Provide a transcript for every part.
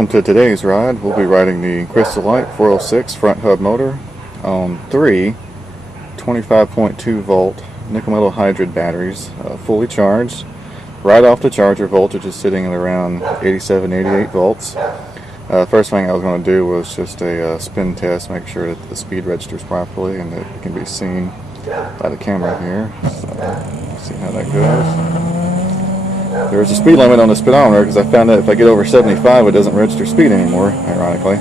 Welcome to today's ride. We'll be riding the Crystal Light 406 front hub motor on three 25.2 volt nickel metal hydride batteries, fully charged. Right off the charger, voltage is sitting at around 88 volts. First thing I was going to do was just a spin test, make sure that the speed registers properly and that it can be seen by the camera here. So, let's see how that goes. There's a speed limit on the speedometer because I found out if I get over 75 it doesn't register speed anymore, ironically.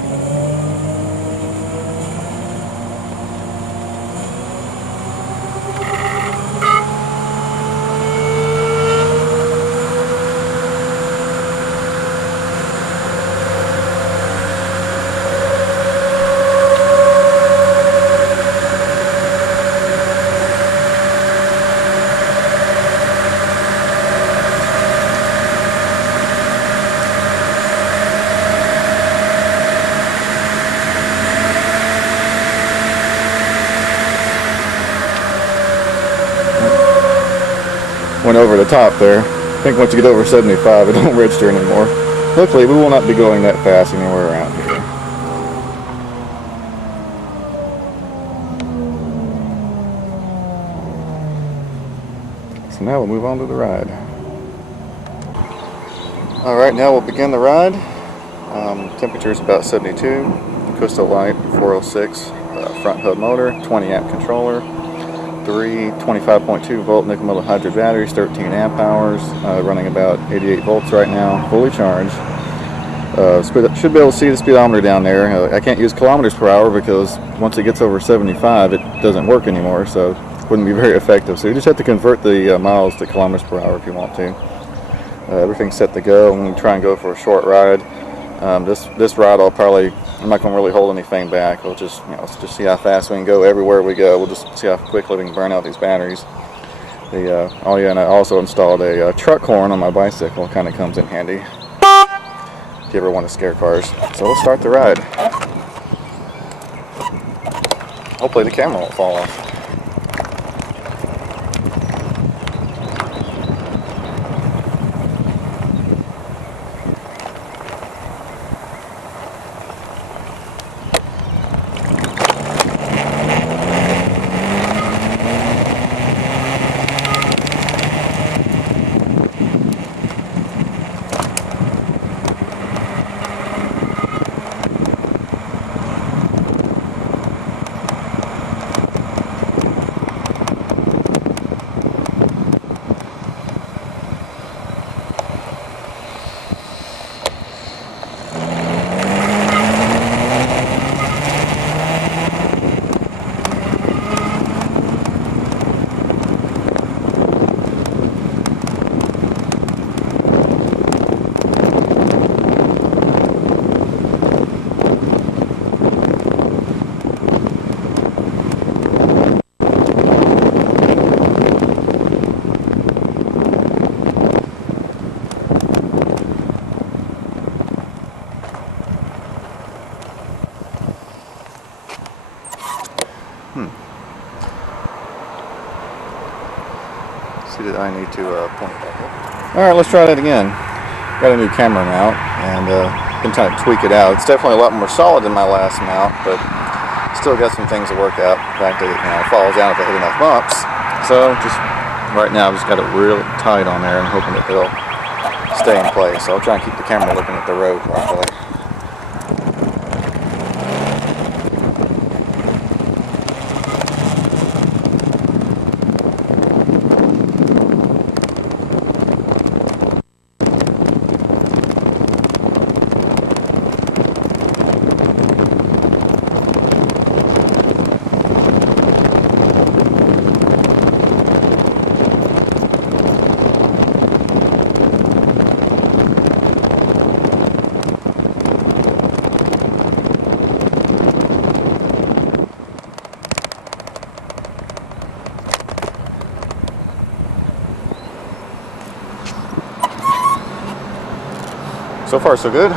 Went over the top there. I think once you get over 75 it don't register anymore. Luckily we will not be going that fast anywhere around here. So now we'll move on to the ride. Alright, now we'll begin the ride. Temperature is about 72. Crystal Light 406 front hub motor, 20 amp controller. 25.2 volt nickel metal hydride batteries, 13 amp hours, running about 88 volts right now, fully charged. Should be able to see the speedometer down there. I can't use kilometers per hour because once it gets over 75 it doesn't work anymore, so it wouldn't be very effective. So you just have to convert the miles to kilometers per hour if you want to. Everything's set to go. I'm going to try and go for a short ride. This ride I'm not going to really hold anything back. We'll just, let's just see how fast we can go everywhere we go. We'll just see how quickly we can burn out these batteries. And I also installed a truck horn on my bicycle. It kind of comes in handy if you ever want to scare cars. So we'll start the ride. Hopefully the camera won't fall off. See that I need to point that up. Alright, let's try that again. Got a new camera mount and been trying to tweak it out. It's definitely a lot more solid than my last mount, but still got some things to work out. In fact, it falls down if I hit enough bumps. So just right now I've just got it real tight on there and hoping that it'll stay in place. So I'll try and keep the camera looking at the road properly. So far, so good.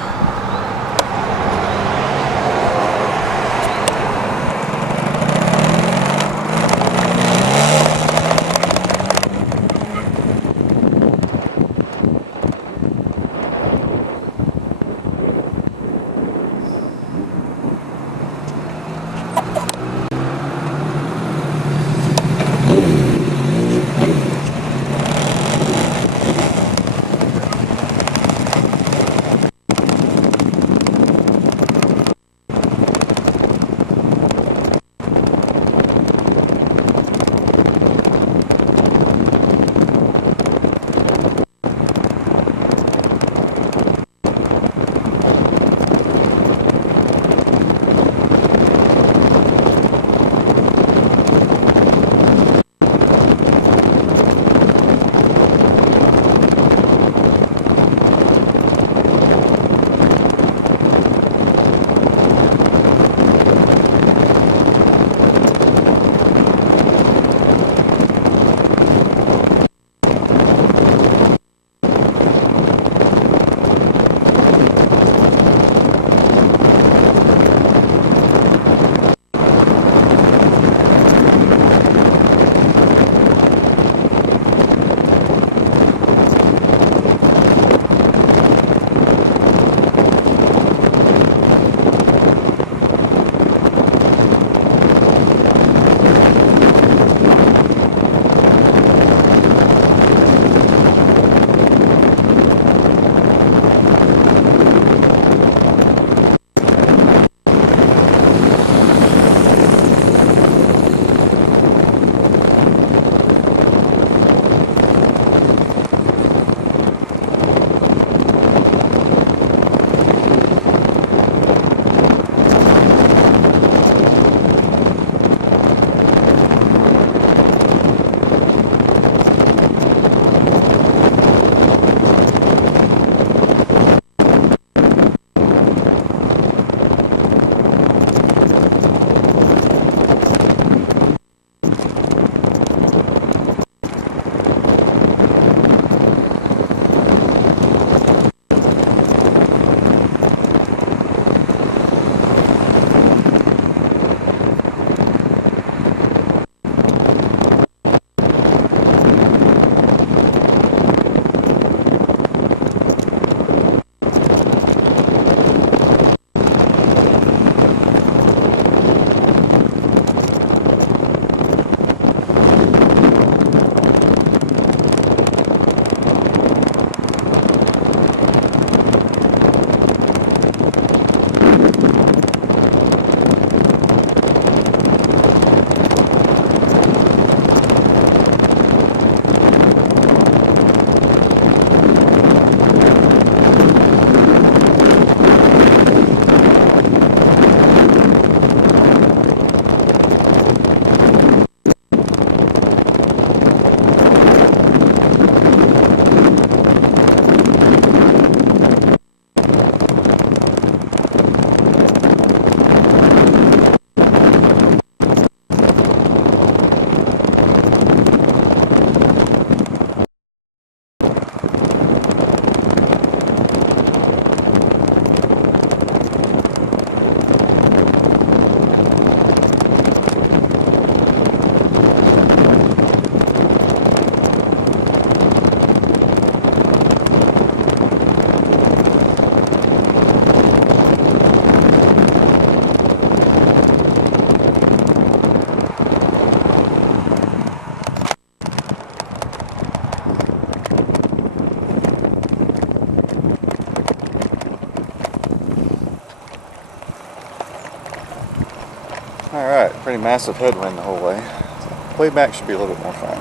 Alright, pretty massive headwind the whole way. So playback should be a little bit more fun.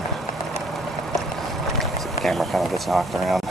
So the camera kind of gets knocked around.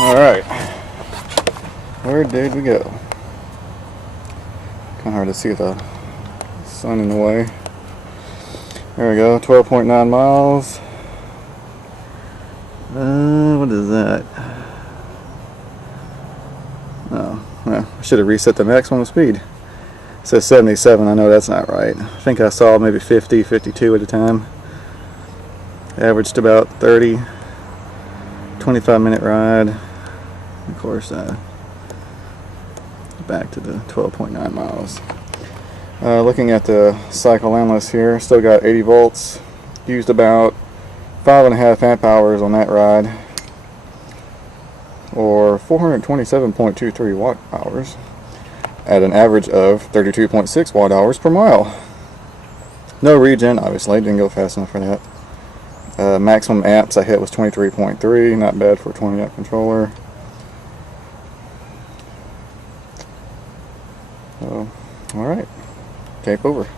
Alright. Where did we go? Kind of hard to see the sun in the way. There we go, 12.9 miles. What is that? Oh, well, I should have reset the maximum speed. It says 77, I know that's not right. I think I saw maybe 50, 52 at a time. Averaged about 30, 25-minute ride. Of course, back to the 12.9 miles. Looking at the cycle endless here, still got 80 volts. Used about 5.5 amp hours on that ride, or 427.23 watt hours, at an average of 32.6 watt hours per mile. No regen, obviously, didn't go fast enough for that. Maximum amps I hit was 23.3, not bad for a 20 amp controller. So, alright, tape over.